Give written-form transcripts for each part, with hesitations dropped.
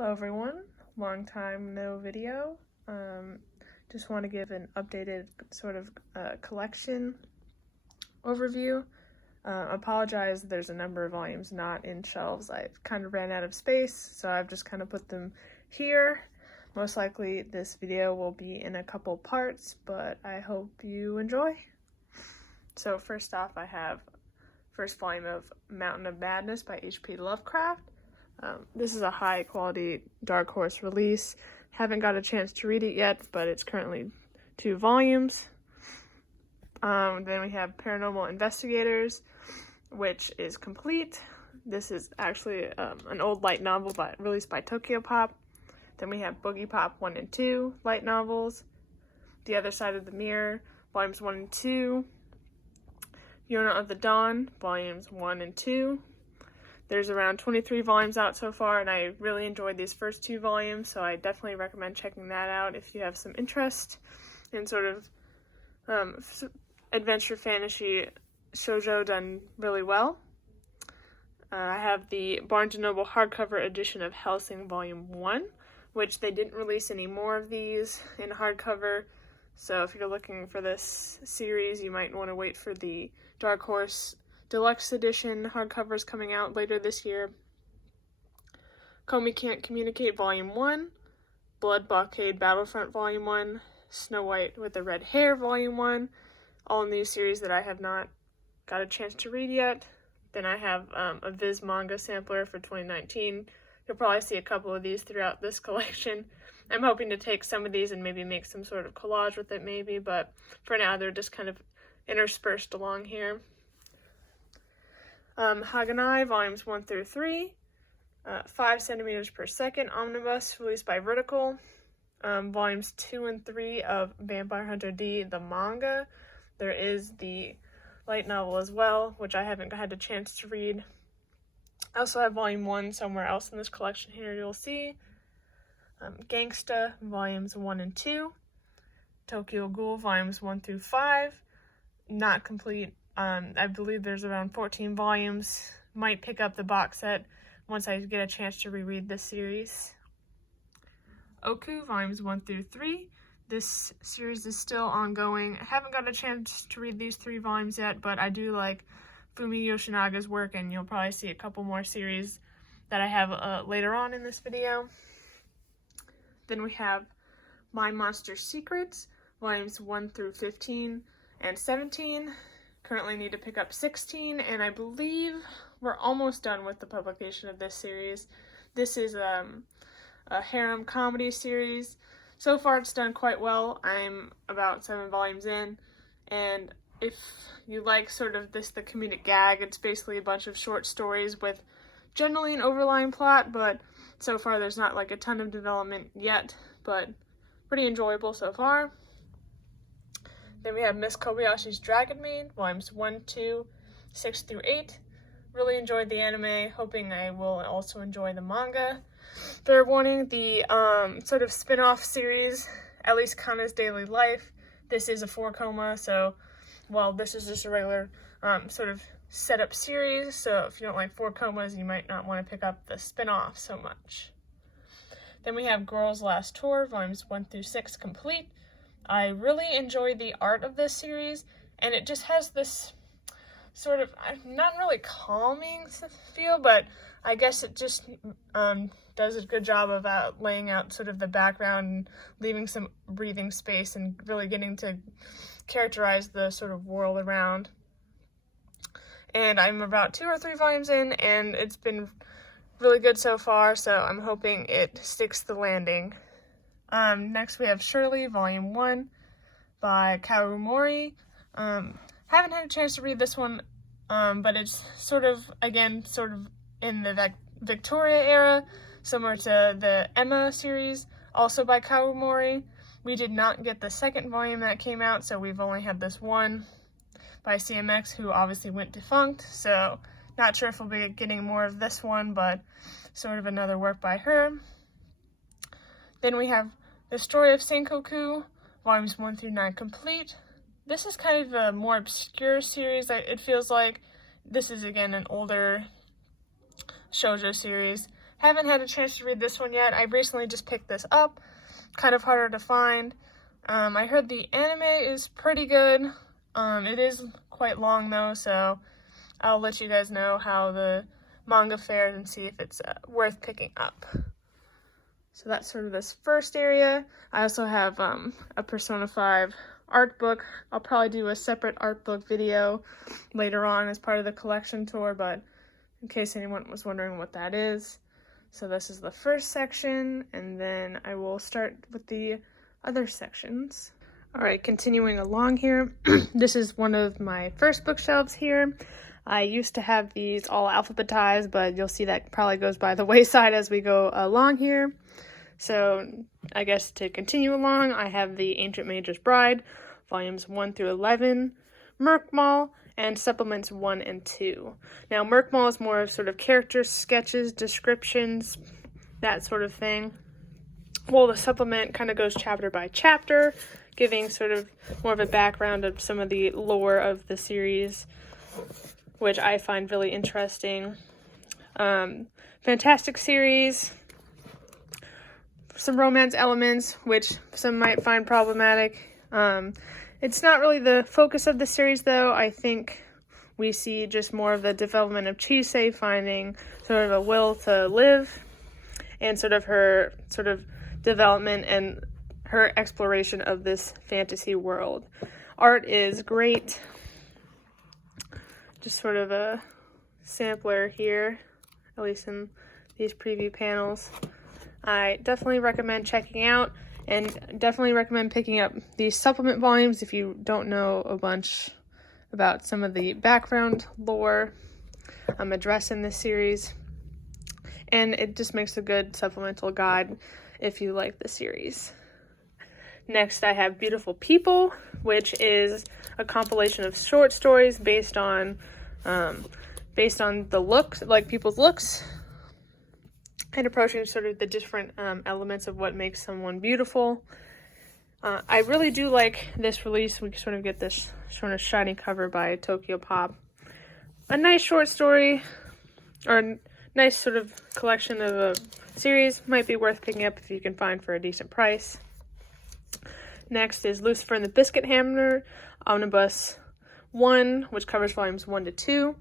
Hello everyone, long time no video. Just want to give an updated sort of collection overview. Apologize, there's a number of volumes not in shelves. I've kind of ran out of space, so I've just kind of put them here. Most likely this video will be in a couple parts, but I hope you enjoy. So first off, I have first volume of Mountain of Madness by H.P. Lovecraft. This is a high quality Dark Horse release. Haven't got a chance to read it yet, but it's currently 2 volumes. Then we have Paranormal Investigators, which is complete. This is actually an old light novel released by Tokyo Pop. Then we have Boogie Pop 1 and 2 light novels. The Other Side of the Mirror, volumes 1 and 2. Yona of the Dawn, volumes 1 and 2. There's around 23 volumes out so far, and I really enjoyed these first 2 volumes, so I definitely recommend checking that out if you have some interest in sort of adventure fantasy shoujo done really well. I have the Barnes & Noble hardcover edition of Hellsing Volume 1, which they didn't release any more of these in hardcover, so if you're looking for this series, you might want to wait for the Dark Horse Deluxe Edition hardcovers coming out later this year. Comey Can't Communicate Volume 1, Blood Blockade Battlefront Volume 1, Snow White with the Red Hair Volume 1, all new series that I have not got a chance to read yet. Then I have a Viz Manga sampler for 2019. You'll probably see a couple of these throughout this collection. I'm hoping to take some of these and maybe make some sort of collage with it maybe, but for now they're just kind of interspersed along here. Haganai, volumes 1 through 3, 5 centimeters per second omnibus released by Vertical, volumes 2 and 3 of Vampire Hunter D, the manga. There is the light novel as well, which I haven't had a chance to read. I also have volume 1 somewhere else in this collection here you'll see. Gangsta, volumes 1 and 2, Tokyo Ghoul, volumes 1 through 5, not complete. I believe there's around 14 volumes. Might pick up the box set once I get a chance to reread this series. Oku, volumes 1 through 3. This series is still ongoing. I haven't got a chance to read these 3 volumes yet, but I do like Fumi Yoshinaga's work, and you'll probably see a couple more series that I have later on in this video. Then we have My Monster Secrets, volumes 1 through 15 and 17. Currently need to pick up 16, and I believe we're almost done with the publication of this series. This is a harem comedy series. So far it's done quite well. I'm about 7 volumes in, and if you like sort of the comedic gag, it's basically a bunch of short stories with generally an overlying plot, but so far there's not like a ton of development yet, but pretty enjoyable so far. Then we have Miss Kobayashi's Dragon Maid, volumes 1, 2, 6 through 8. Really enjoyed the anime, hoping I will also enjoy the manga. Fair warning, the sort of spin-off series, at least Kana's Daily Life, this is a 4-coma, so while this is just a regular sort of setup series, so if you don't like 4-comas, you might not want to pick up the spin-off so much. Then we have Girls Last Tour, volumes 1 through 6 complete. I really enjoy the art of this series, and it just has this sort of, not really calming feel, but I guess it just does a good job of laying out sort of the background and leaving some breathing space and really getting to characterize the sort of world around. And I'm about 2 or 3 volumes in, and it's been really good so far, so I'm hoping it sticks the landing. Next we have Shirley, volume 1 by Kaoru Mori. Haven't had a chance to read this one, but it's sort of, again, sort of in the Victoria era, similar to the Emma series, also by Kaoru Mori. We did not get the 2nd volume that came out, so we've only had this one by CMX, who obviously went defunct, so not sure if we'll be getting more of this one, but sort of another work by her. Then we have The Story of Senkoku, volumes 1 through 9 complete. This is kind of a more obscure series. It feels like this is, again, an older shoujo series. Haven't had a chance to read this one yet. I recently just picked this up. Kind of harder to find. I heard the anime is pretty good. It is quite long though, so I'll let you guys know how the manga fares and see if it's worth picking up. So that's sort of this first area. I also have a Persona 5 art book. I'll probably do a separate art book video later on as part of the collection tour, but in case anyone was wondering what that is. So this is the first section, and then I will start with the other sections. All right, continuing along here. This is one of my first bookshelves here. I used to have these all alphabetized, but you'll see that probably goes by the wayside as we go along here. So I guess to continue along, I have the Ancient Mage's Bride, volumes 1 through 11, Merkmall, and supplements 1 and 2. Now, Merkmall is more of sort of character sketches, descriptions, that sort of thing. Well, the supplement kind of goes chapter by chapter, giving sort of more of a background of some of the lore of the series, which I find really interesting. Fantastic series. Some romance elements, which some might find problematic. It's not really the focus of the series, though. I think we see just more of the development of Chise finding sort of a will to live, and sort of her sort of development and her exploration of this fantasy world. Art is great. Just sort of a sampler here, at least in these preview panels. I definitely recommend checking out, and definitely recommend picking up these supplement volumes if you don't know a bunch about some of the background lore addressed in this series. And it just makes a good supplemental guide if you like the series. Next, I have Beautiful People, which is a compilation of short stories based on the looks, like people's looks, and approaching sort of the different elements of what makes someone beautiful. I really do like this release. We sort of get this sort of shiny cover by Tokyo Pop. A nice short story, or a nice sort of collection of a series. Might be worth picking up if you can find for a decent price. Next is Lucifer and the Biscuit Hammer, Omnibus 1, which covers volumes 1 to 2.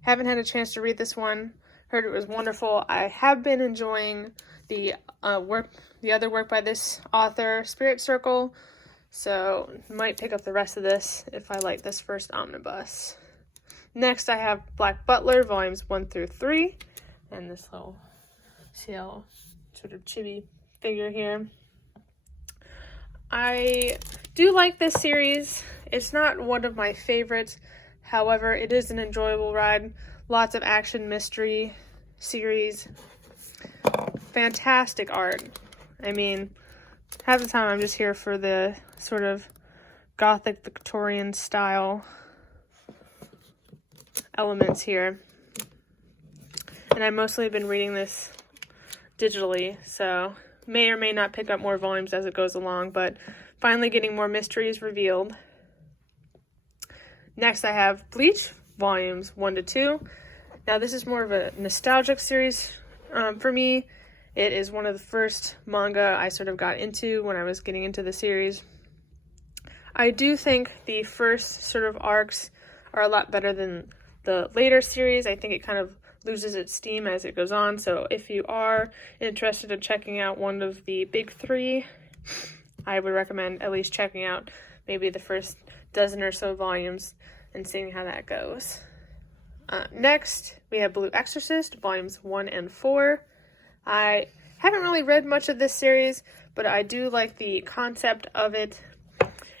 Haven't had a chance to read this one. Heard it was wonderful. I have been enjoying the other work by this author, Spirit Circle, so might pick up the rest of this if I like this first omnibus. Next, I have Black Butler, volumes 1 through 3, and this little CL sort of chibi figure here. I do like this series. It's not one of my favorites. However, it is an enjoyable ride. Lots of action, mystery series. Fantastic art. I mean, half the time I'm just here for the sort of Gothic Victorian style elements here. And I've mostly been reading this digitally, so may or may not pick up more volumes as it goes along, but finally getting more mysteries revealed. Next, I have Bleach, volumes 1 to 2. Now, this is more of a nostalgic series for me. It is one of the first manga I sort of got into when I was getting into the series. I do think the first sort of arcs are a lot better than the later series. I think it kind of loses its steam as it goes on. So if you are interested in checking out one of the big three, I would recommend at least checking out maybe the first dozen or so volumes and seeing how that goes. Next, we have Blue Exorcist, volumes 1 and 4. I haven't really read much of this series, but I do like the concept of it,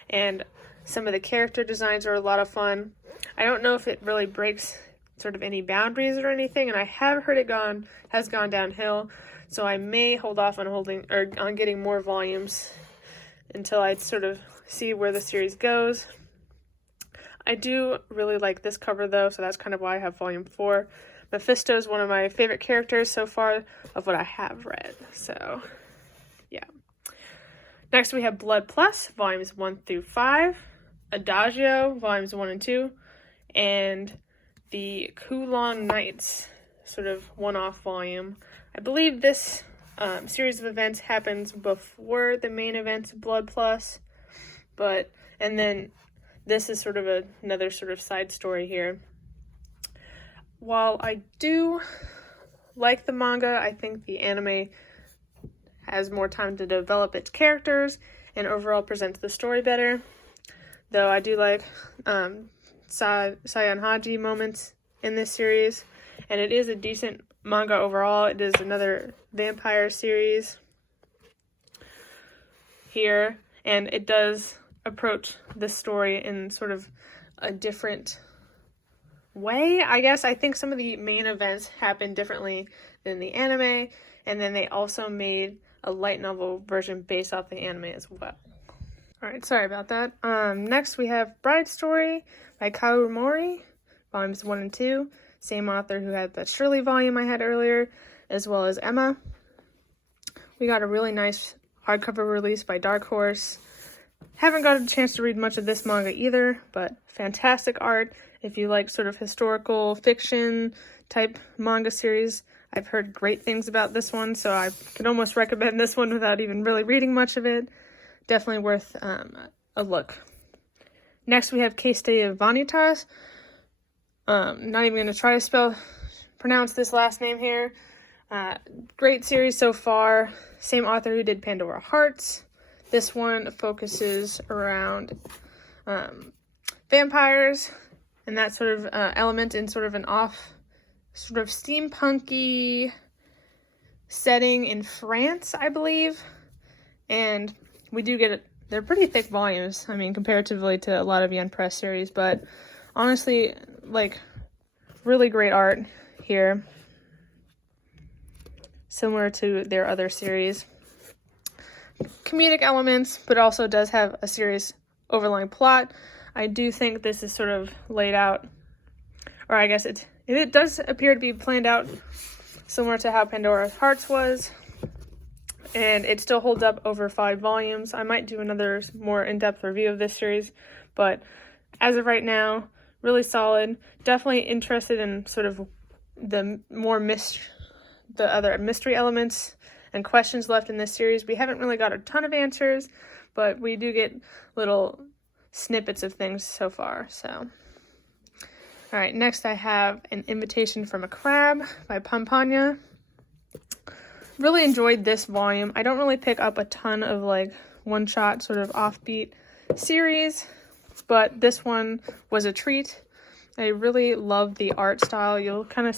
and some of the character designs are a lot of fun. I don't know if it really breaks sort of any boundaries or anything, and I have heard it has gone downhill, so I may hold off on getting more volumes until I sort of see where the series goes. I do really like this cover though, so that's kind of why I have volume 4. Mephisto is one of my favorite characters so far of what I have read, so yeah. Next we have Blood Plus, volumes 1 through 5, Adagio, volumes 1 and 2, and the Kulon Knights, sort of one-off volume. I believe this series of events happens before the main events of Blood Plus, and then this is sort of another sort of side story here. While I do like the manga, I think the anime has more time to develop its characters and overall presents the story better. Though I do like Sayan Haji moments in this series, and it is a decent manga overall. It is another vampire series here, and it does approach this story in sort of a different way, I guess. I think some of the main events happen differently than the anime, and then they also made a light novel version based off the anime as well. Alright, sorry about that. Next we have Bride Story by Kaoru Mori, volumes 1 and 2. Same author who had the Shirley volume I had earlier, as well as Emma. We got a really nice hardcover release by Dark Horse. Haven't got a chance to read much of this manga either, but fantastic art. If you like sort of historical fiction type manga series, I've heard great things about this one, so I could almost recommend this one without even really reading much of it. Definitely worth a look. Next we have Case Study of Vanitas. Not even going to try to pronounce this last name here. Great series so far. Same author who did Pandora Hearts. This one focuses around vampires and that sort of element in sort of an sort of steampunky setting in France, I believe. And we do get they're pretty thick volumes, I mean, comparatively to a lot of Yen Press series, but honestly, like, really great art here, similar to their other series. Comedic elements, but also does have a serious overlying plot. I do think this is sort of laid out, or I guess it does appear to be planned out similar to how Pandora's Hearts was, and it still holds up over 5 volumes. I might do another more in-depth review of this series, but as of right now, really solid. Definitely interested in sort of the other mystery elements and questions left in this series. We haven't really got a ton of answers, but we do get little snippets of things so far. So, all right, next I have An Invitation from a Crab by Pampanya. Really enjoyed this volume. I don't really pick up a ton of like one-shot sort of offbeat series, but this one was a treat. I really love the art style. You'll kind of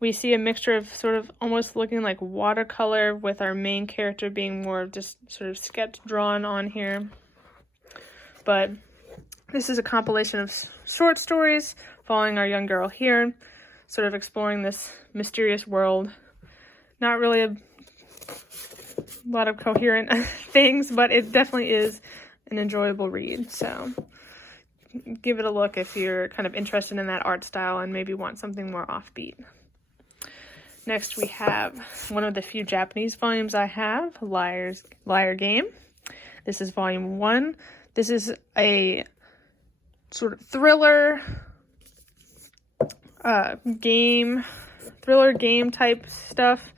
we see a mixture of sort of almost looking like watercolor with our main character being more of just sort of sketch drawn on here. But this is a compilation of short stories following our young girl here, sort of exploring this mysterious world. Not really a lot of coherent things, but it definitely is an enjoyable read. So give it a look if you're kind of interested in that art style and maybe want something more offbeat. Next we have one of the few Japanese volumes I have, Liar Game. This is volume 1. This is a sort of thriller game type stuff.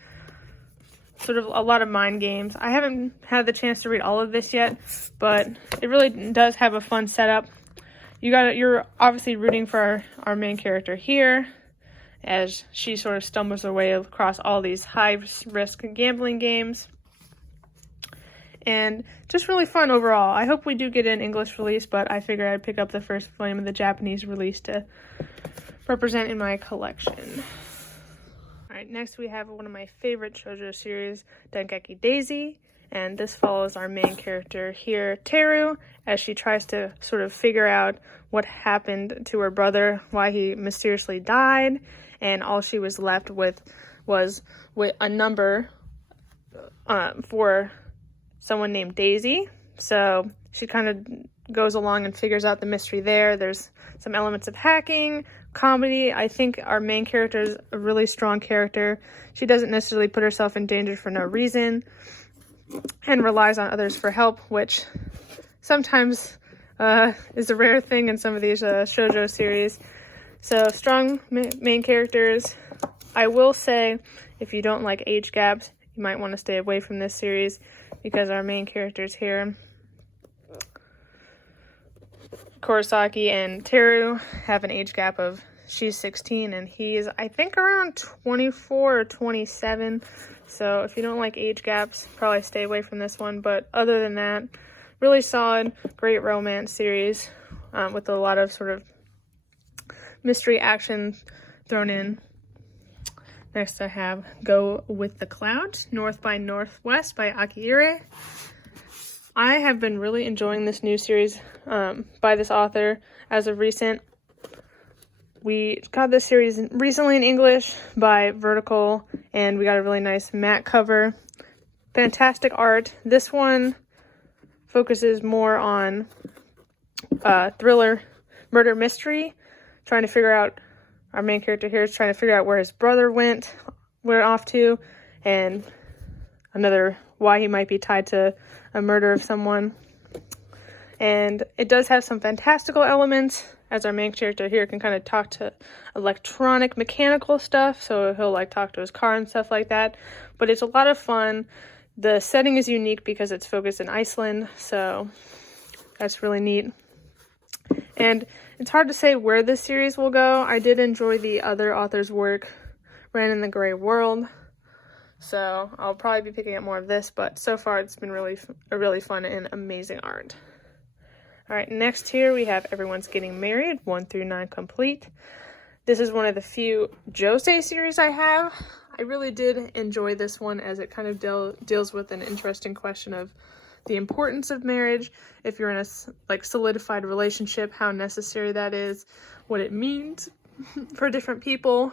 Sort of a lot of mind games. I haven't had the chance to read all of this yet, but it really does have a fun setup. You're obviously rooting for our main character here as she sort of stumbles her way across all these high-risk gambling games. And just really fun overall. I hope we do get an English release, but I figure I'd pick up the first volume of the Japanese release to represent in my collection. Alright, next we have one of my favorite shoujo series, Dengeki Daisy, and this follows our main character here, Teru, as she tries to sort of figure out what happened to her brother, why he mysteriously died, and all she was left with was a number for someone named Daisy. So she kind of goes along and figures out the mystery there. There's some elements of hacking, comedy. I think our main character is a really strong character. She doesn't necessarily put herself in danger for no reason and relies on others for help, which sometimes is a rare thing in some of these shoujo series. So strong main characters. I will say if you don't like age gaps, you might want to stay away from this series because our main characters here, Kurosaki and Teru, have an age gap of, she's 16 and he is, I think, around 24 or 27. So if you don't like age gaps, probably stay away from this one. But other than that, really solid, great romance series with a lot of sort of mystery action thrown in. Next I have Go With the Clouds, North by Northwest by Akira. I have been really enjoying this new series by this author as of recent. We got this series recently in English by Vertical, and we got a really nice matte cover. Fantastic art. This one focuses more on thriller, murder mystery, trying to figure out, our main character here is trying to figure out where his brother went off to, and why he might be tied to a murder of someone. And it does have some fantastical elements, as our main character here can kind of talk to electronic, mechanical stuff, so he'll like talk to his car and stuff like that. But it's a lot of fun. The setting is unique because it's focused in Iceland, so that's really neat. And it's hard to say where this series will go. I did enjoy the other author's work, Ran in the Grey World, so I'll probably be picking up more of this, but so far it's been really fun and amazing art. Alright, next here we have Everyone's Getting Married, 1 through 9 complete. This is one of the few josei series I have. I really did enjoy this one as it kind of deals with an interesting question of the importance of marriage, if you're in a solidified relationship, how necessary that is, what it means for different people,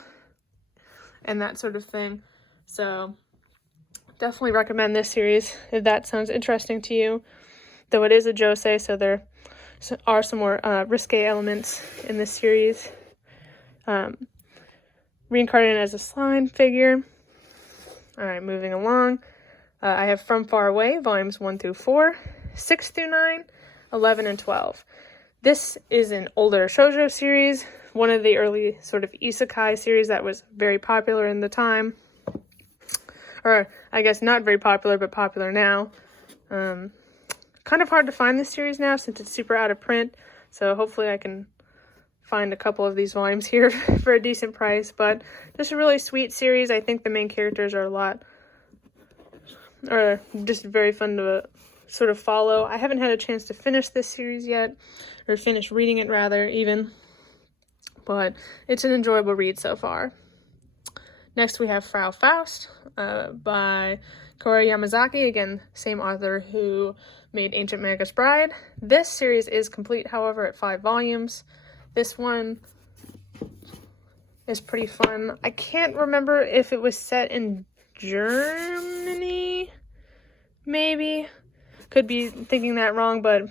and that sort of thing. So definitely recommend this series if that sounds interesting to you. Though it is a josei, so there are some more risque elements in this series. Reincarnated as a slime figure. Alright, moving along. I have From Far Away, volumes 1 through 4, 6 through 9, 11, and 12. This is an older shoujo series, one of the early sort of isekai series that was very popular in the time. Or, I guess not very popular, but popular now. Kind of hard to find this series now since it's super out of print, so hopefully I can find a couple of these volumes here for a decent price. But just a really sweet series. I think the main characters are just very fun to sort of follow. I haven't had a chance to finish this series yet, or finish reading it rather even, but it's an enjoyable read so far. Next we have Frau Faust by Koro Yamazaki, again, same author who made Ancient Magus Bride. This series is complete, however, at 5 volumes. This one is pretty fun. I can't remember if it was set in Germany, maybe. Could be thinking that wrong, but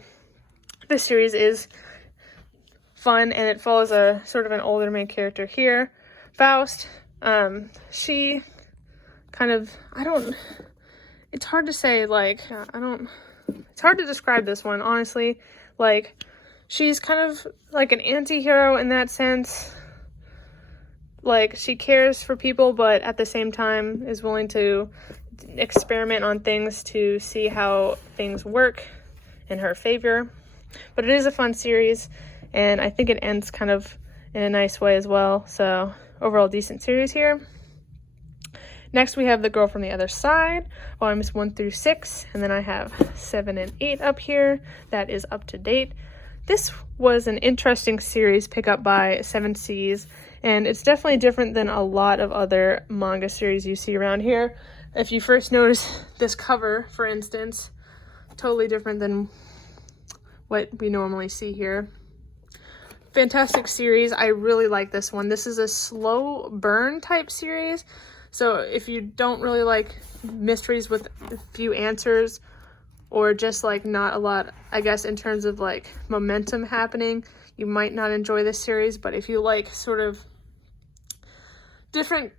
this series is fun, and it follows a sort of an older main character here, Faust. She kind of, it's hard to say, it's hard to describe this one, honestly. She's kind of like an anti-hero in that sense. She cares for people, but at the same time is willing to experiment on things to see how things work in her favor. But it is a fun series, and I think it ends kind of in a nice way as well. So overall decent series here. Next we have The Girl from the Other Side, volumes 1 through 6, and then I have 7 and 8 up here. That is up to date. This was an interesting series pick up by Seven Seas, and it's definitely different than a lot of other manga series you see around here. If you first notice this cover, for instance, totally different than what we normally see here. Fantastic series. I really like this one. This is a slow burn type series, so if you don't really like mysteries with a few answers, or just not a lot, I guess, in terms of momentum happening, you might not enjoy this series. But if you like sort of different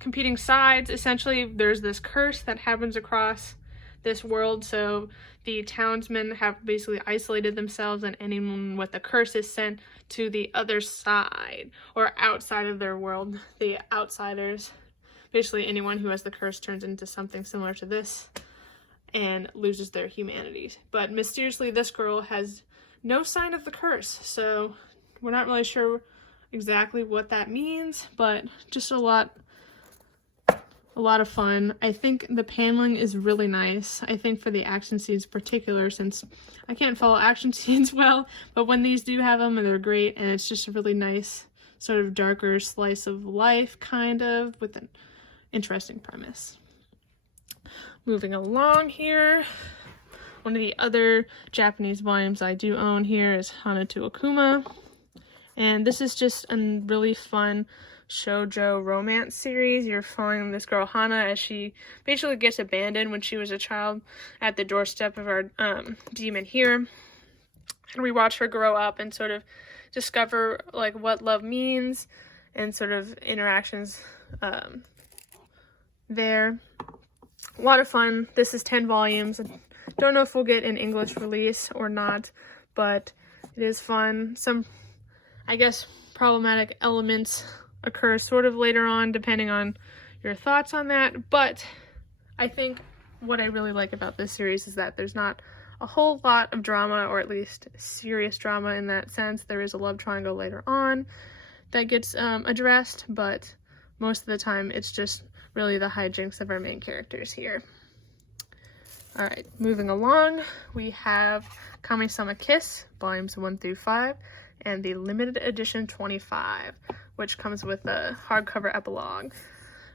competing sides, essentially there's this curse that happens across this world, so the townsmen have basically isolated themselves, and anyone with the curse is sent to the other side or outside of their world, the outsiders. basically anyone who has the curse turns into something similar to this and loses their humanity. But mysteriously, this girl has no sign of the curse, so we're not really sure exactly what that means, but just a lot of fun. I think the paneling is really nice. I think for the action scenes in particular, since I can't follow action scenes well, but when these do have them, and they're great, and it's just a really nice sort of darker slice of life, kind of, with an interesting premise. Moving along here, one of the other Japanese volumes I do own here is Hana to Akuma, and this is just a really fun shoujo romance series. You're following this girl Hana as she basically gets abandoned when she was a child at the doorstep of our demon here, and we watch her grow up and sort of discover like what love means and sort of interactions there. A lot of fun. This is 10 volumes. Don't know if we'll get an English release or not, but it is fun. Some, I guess, problematic elements occur sort of later on, depending on your thoughts on that, but I think what I really like about this series is that there's not a whole lot of drama, or at least serious drama in that sense. There is a love triangle later on that gets addressed, but most of the time it's just really the hijinks of our main characters here. Alright, moving along, we have Kami-sama Kiss, volumes 1 through 5, and the limited edition 25, which comes with a hardcover epilogue.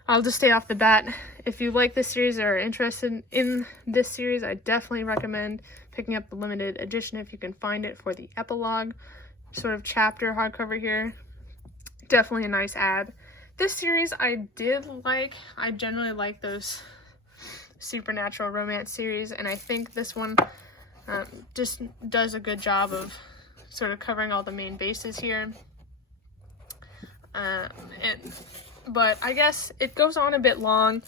I'll just say off the bat, if you like this series or are interested in this series, I definitely recommend picking up the limited edition if you can find it for the epilogue sort of chapter hardcover here. Definitely a nice add. This series I did like. I generally like those supernatural romance series, and I think this one just does a good job of sort of covering all the main bases here. But I guess it goes on a bit long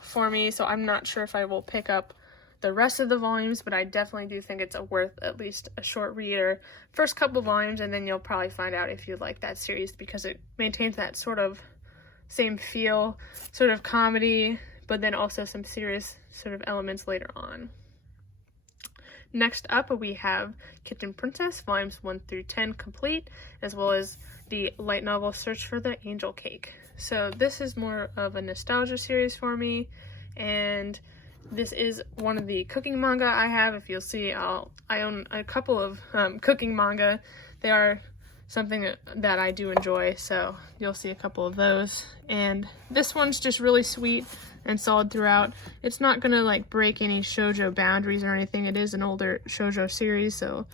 for me, so I'm not sure if I will pick up the rest of the volumes, but I definitely do think it's worth at least a short read or first couple volumes, and then you'll probably find out if you like that series, because it maintains that sort of same feel, sort of comedy, but then also some serious sort of elements later on. Next up, we have Kitten Princess, volumes 1 through 10 complete, as well as the light novel Search for the Angel Cake. So this is more of a nostalgia series for me, and this is one of the cooking manga I have. If you'll see, I own a couple of cooking manga. They are something that I do enjoy, so you'll see a couple of those. And this one's just really sweet and solid throughout. It's not gonna like break any shoujo boundaries or anything. It is an older shoujo series, so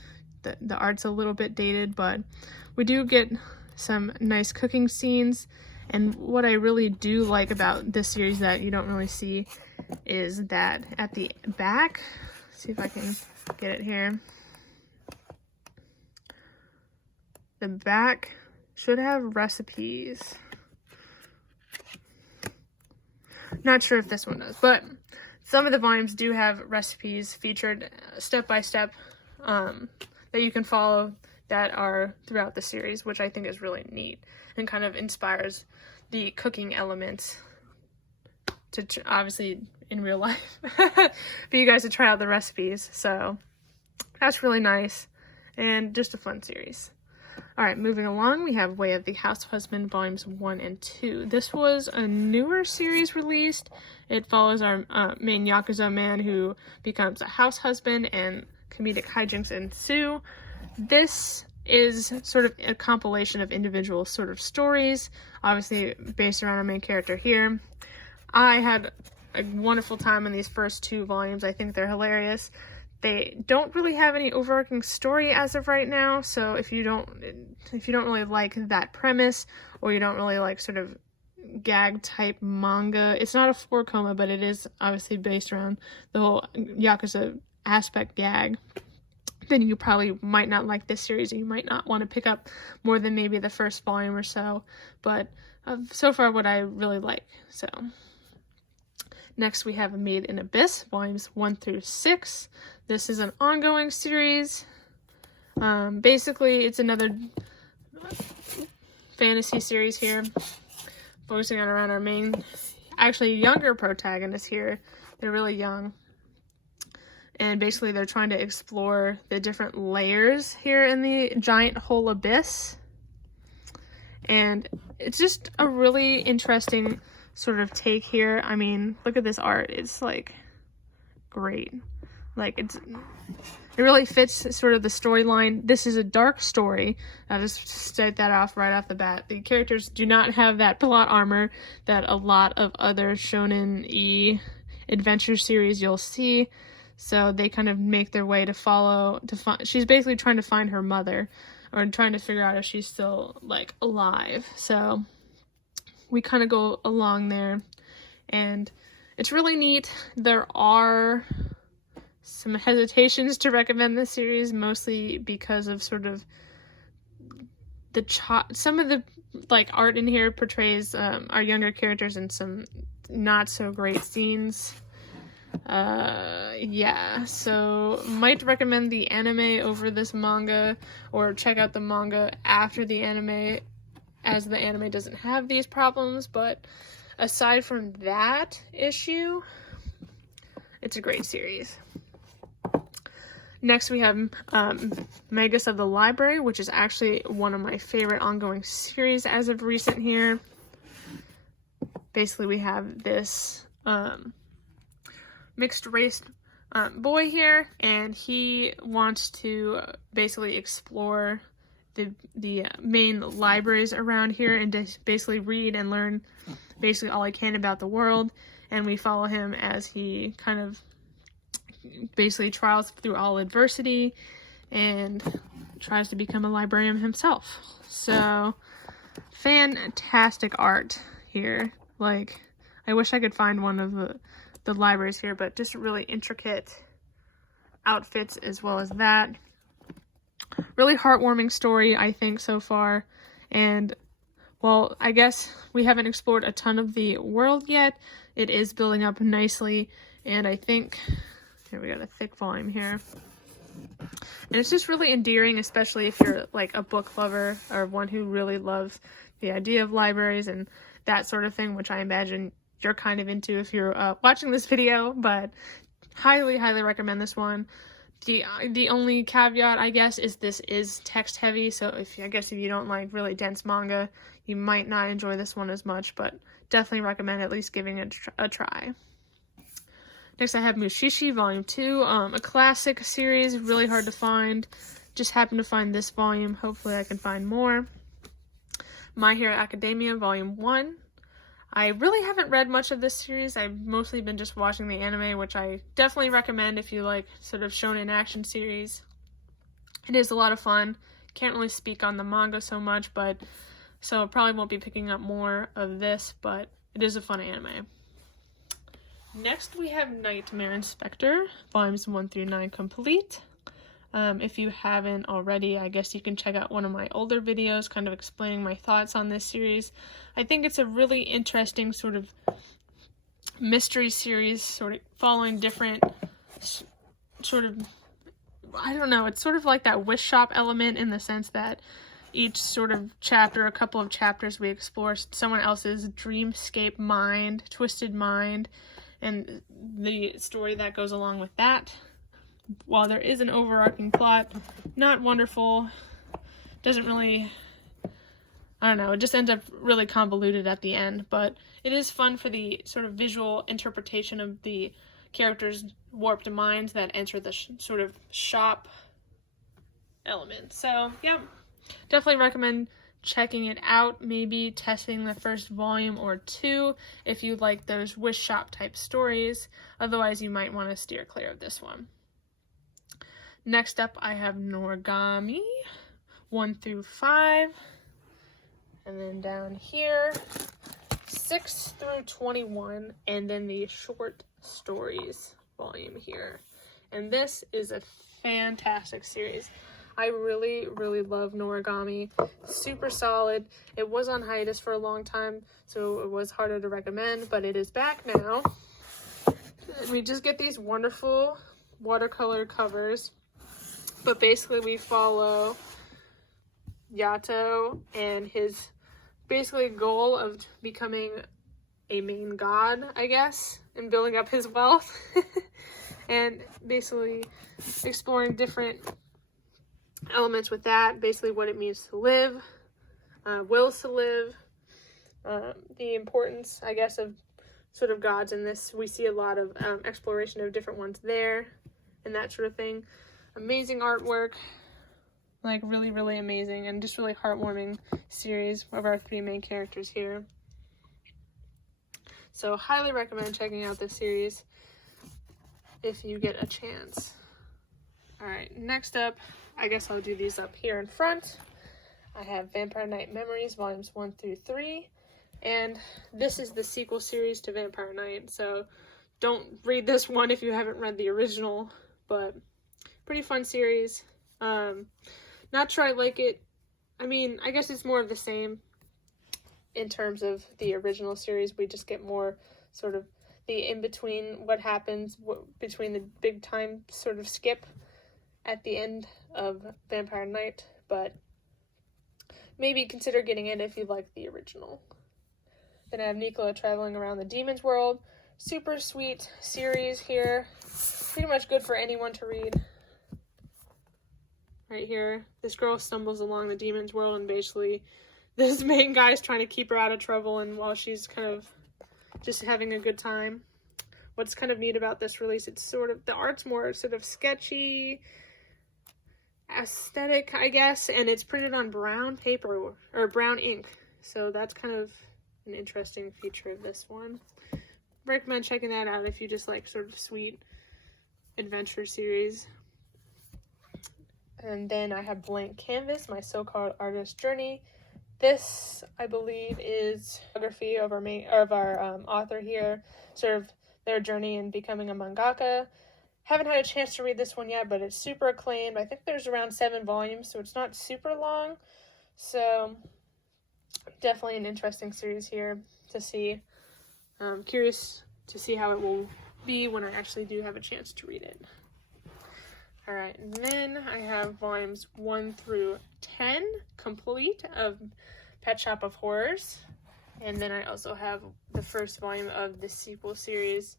the art's a little bit dated, but we do get some nice cooking scenes. And what I really do like about this series that you don't really see is that at the back, let's see if I can get it here. The back should have recipes. Not sure if this one does, but some of the volumes do have recipes featured step by step that you can follow that are throughout the series, which I think is really neat and kind of inspires the cooking elements to obviously in real life for you guys to try out the recipes. So that's really nice and just a fun series. Alright, moving along, we have Way of the House Husband, volumes 1 and 2. This was a newer series released. It follows our main Yakuza man who becomes a house husband, and comedic hijinks ensue. This is sort of a compilation of individual sort of stories, obviously based around our main character here. I had a wonderful time in these first 2 volumes. I think they're hilarious. They don't really have any overarching story as of right now, so if you don't really like that premise, or you don't really like sort of gag type manga, it's not a 4-koma, but it is obviously based around the whole Yakuza aspect gag, then you probably might not like this series, and you might not want to pick up more than maybe the first volume or so, but so far what I really like. So next we have Made in Abyss, volumes 1 through 6. This is an ongoing series. Basically, it's another fantasy series here, focusing on around our main actually younger protagonists here. They're really young. And basically they're trying to explore the different layers here in the giant whole abyss. And it's just a really interesting sort of take here. I mean, look at this art. It's like great. Like it really fits sort of the storyline. This is a dark story. I'll just state that off right off the bat. The characters do not have that plot armor that a lot of other shonen-y adventure series you'll see. So they kind of make their way to she's basically trying to find her mother, or trying to figure out if she's still, like, alive. So we kind of go along there, and it's really neat. There are some hesitations to recommend this series, mostly because of sort of some of the, like, art in here portrays our younger characters in some not so great scenes. Yeah, so might recommend the anime over this manga, or check out the manga after the anime, as the anime doesn't have these problems. But aside from that issue, it's a great series. Next we have Magus of the Library, which is actually one of my favorite ongoing series as of recent here. Basically we have this mixed race boy here, and he wants to basically explore the main libraries around here and just basically read and learn basically all he can about the world. And we follow him as he kind of basically trials through all adversity and tries to become a librarian himself. So fantastic art here. Like, I wish I could find one of the libraries here, but just really intricate outfits as well as that. Really heartwarming story, I think, so far. And well, I guess we haven't explored a ton of the world yet. It is building up nicely, and I think here we got a thick volume here. And it's just really endearing, especially if you're like a book lover or one who really loves the idea of libraries and that sort of thing, which I imagine you're kind of into if you're watching this video. But highly recommend this one. The only caveat, I guess, is this is text heavy, so if you don't like really dense manga, you might not enjoy this one as much, but definitely recommend at least giving it a try. Next I have Mushishi Volume 2, a classic series, really hard to find. Just happened to find this volume, hopefully I can find more. My Hero Academia Volume 1. I really haven't read much of this series. I've mostly been just watching the anime, which I definitely recommend if you like sort of shonen action series. It is a lot of fun. Can't really speak on the manga so much, so probably won't be picking up more of this, but it is a fun anime. Next we have Nightmare Inspector, Volumes 1 through 9 complete. If you haven't already, I guess you can check out one of my older videos kind of explaining my thoughts on this series. I think it's a really interesting sort of mystery series, sort of following different sort of, I don't know, it's sort of like that wish shop element in the sense that each sort of chapter, a couple of chapters, we explore someone else's dreamscape mind, twisted mind, and the story that goes along with that. While there is an overarching plot, not wonderful, doesn't really, I don't know, it just ends up really convoluted at the end, but it is fun for the sort of visual interpretation of the characters' warped minds that enter the sort of shop element. So, yeah, definitely recommend checking it out, maybe testing the first volume or two if you like those wish shop type stories. Otherwise, you might want to steer clear of this one. Next up, I have Noragami, 1 through 5, and then down here, 6 through 21, and then the short stories volume here. And this is a fantastic series. I really love Noragami. Super solid. It was on hiatus for a long time, so it was harder to recommend, but it is back now. And we just get these wonderful watercolor covers. But basically we follow Yato and his basically goal of becoming a main god, I guess, and building up his wealth. And basically exploring different elements with that, basically what it means to live, wills to live, the importance, I guess, of sort of gods in this. We see a lot of exploration of different ones there and that sort of thing. Amazing artwork, like really, really amazing, and just really heartwarming series of our 3 main characters here. So highly recommend checking out this series if you get a chance. Alright, next up, I guess I'll do these up here in front. I have Vampire Knight Memories, volumes 1 through 3. And this is the sequel series to Vampire Knight, so don't read this one if you haven't read the original, but pretty fun series. Not sure I like it. I mean, I guess it's more of the same in terms of the original series. We just get more sort of the in-between, what happens between the big time sort of skip at the end of Vampire Knight, but maybe consider getting it if you like the original. Then I have Nicola traveling around the demon's world. Super sweet series here. Pretty much good for anyone to read. Right here, this girl stumbles along the demon's world, and basically this main guy is trying to keep her out of trouble, and while she's kind of just having a good time. What's kind of neat about this release, it's sort of, the art's more sort of sketchy, aesthetic, I guess, and it's printed on brown paper, or brown ink, so that's kind of an interesting feature of this one. Recommend checking that out if you just like sort of sweet adventure series. And then I have Blank Canvas, my so-called artist journey. This, I believe, is biography of our author here, sort of their journey in becoming a mangaka. Haven't had a chance to read this one yet, but it's super acclaimed. I think there's around 7 volumes, so it's not super long. So definitely an interesting series here to see. I'm curious to see how it will be when I actually do have a chance to read it. Alright, and then I have volumes 1 through 10 complete of Pet Shop of Horrors. And then I also have the first volume of the sequel series,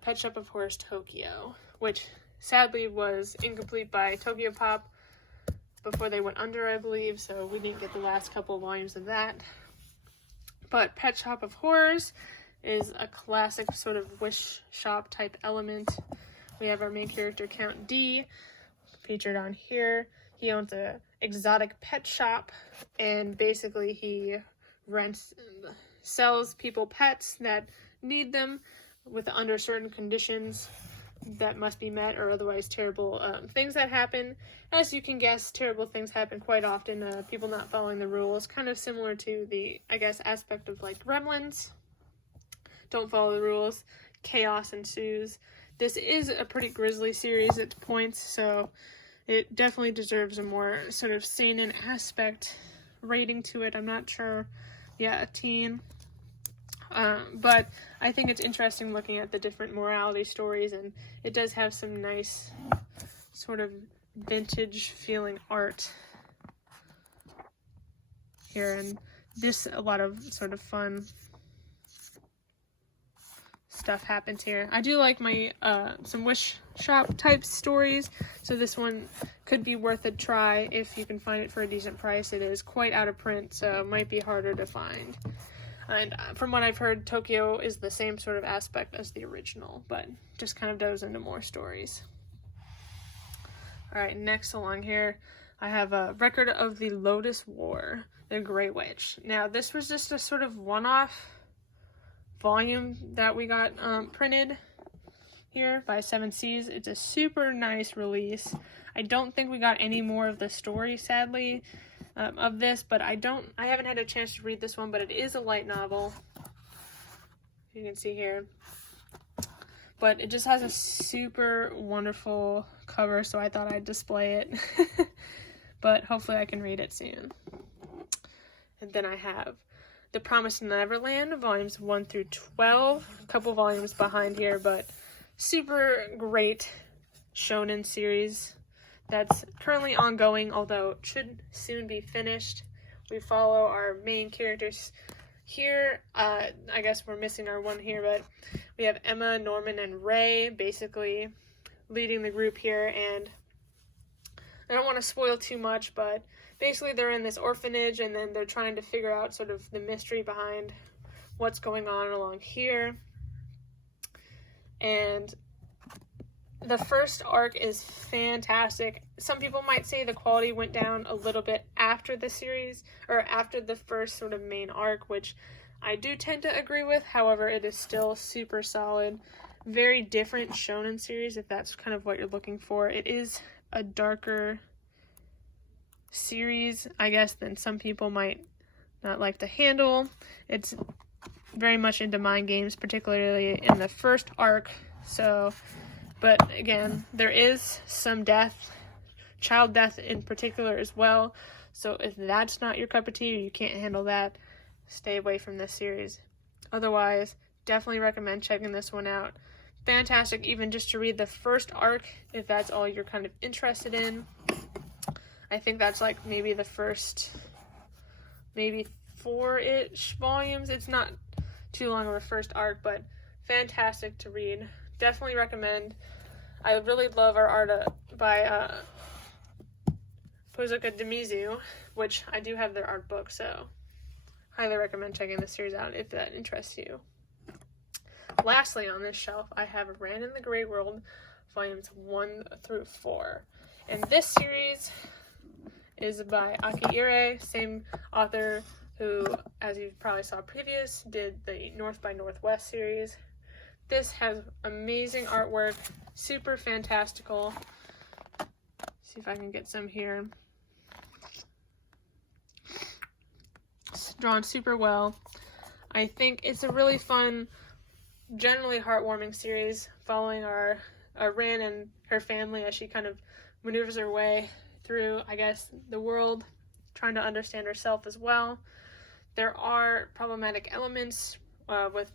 Pet Shop of Horrors Tokyo, which sadly was incomplete by Tokyo Pop before they went under, I believe, so we didn't get the last couple volumes of that. But Pet Shop of Horrors is a classic sort of wish shop type element. We have our main character, Count D, featured on here. He owns a exotic pet shop, and basically he sells people pets that need them under certain conditions that must be met, or otherwise terrible things that happen. As you can guess, terrible things happen quite often, people not following the rules, kind of similar to the, I guess, aspect of like Gremlins. Don't follow the rules, chaos ensues. This is a pretty grisly series at points, so it definitely deserves a more sort of seinen aspect rating to it. I'm not sure. Yeah, a teen. But I think it's interesting looking at the different morality stories, and it does have some nice sort of vintage feeling art here, and this, a lot of sort of fun stuff happens here. I do like my some wish shop type stories, so this one could be worth a try if you can find it for a decent price. It is quite out of print, so it might be harder to find. And from what I've heard, Tokyo is the same sort of aspect as the original, but just kind of goes into more stories. Alright, next along here, I have a Record of the Lotus War, The Grey Witch. Now, this was just a sort of one-off volume that we got printed here by 7 Seas. It's a super nice release. I don't think we got any more of the story, sadly, of this, but I haven't had a chance to read this one, but it is a light novel. You can see here. But it just has a super wonderful cover, so I thought I'd display it. But hopefully I can read it soon. And then I have The Promised Neverland, volumes 1 through 12. A couple volumes behind here, but super great shonen series that's currently ongoing, although it should soon be finished. We follow our main characters, Here, I guess we're missing our one here, but we have Emma, Norman, and Ray basically leading the group here, and I don't want to spoil too much, but basically they're in this orphanage, and then they're trying to figure out sort of the mystery behind what's going on along here. And the first arc is fantastic. Some people might say the quality went down a little bit after the series, or after the first sort of main arc, which I do tend to agree with. However, it is still super solid. Very different shonen series, if that's kind of what you're looking for. It is a darker series, I guess, than some people might not like to handle. It's very much into mind games, particularly in the first arc. So, but again, there is some death, child death in particular as well. So if that's not your cup of tea or you can't handle that, stay away from this series. Otherwise, definitely recommend checking this one out. Fantastic, even just to read the first arc, if that's all you're kind of interested in. I think that's like maybe the first, maybe 4-ish volumes. It's not too long of a first arc, but fantastic to read. Definitely recommend. I really love our art by Pozuka Demizu, which I do have their art book, so highly recommend checking this series out if that interests you. Lastly on this shelf, I have Ran in the Grey World, volumes 1 through 4. And this series is by Akihire, same author who, as you probably saw previous, did the North by Northwest series. This has amazing artwork, super fantastical. See if I can get some here. It's drawn super well. I think it's a really fun, generally heartwarming series following our Rin and her family as she kind of maneuvers her way through, I guess, the world, trying to understand herself as well. There are problematic elements with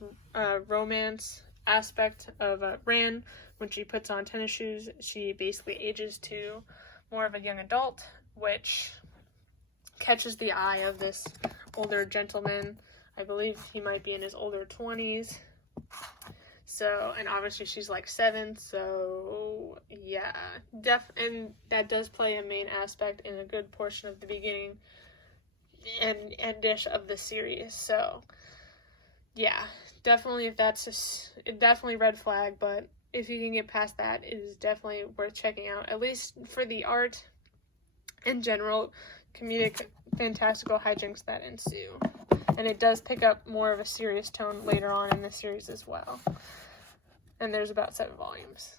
romance aspect of Rin. When she puts on tennis shoes, she basically ages to more of a young adult, which catches the eye of this older gentleman. I believe he might be in his older 20s. So, and obviously she's like 7, so yeah, and that does play a main aspect in a good portion of the beginning and endish of the series. So, yeah, definitely definitely red flag, but if you can get past that, it is definitely worth checking out, at least for the art in general, comedic, fantastical hijinks that ensue. And it does pick up more of a serious tone later on in the series as well. And there's about 7 volumes.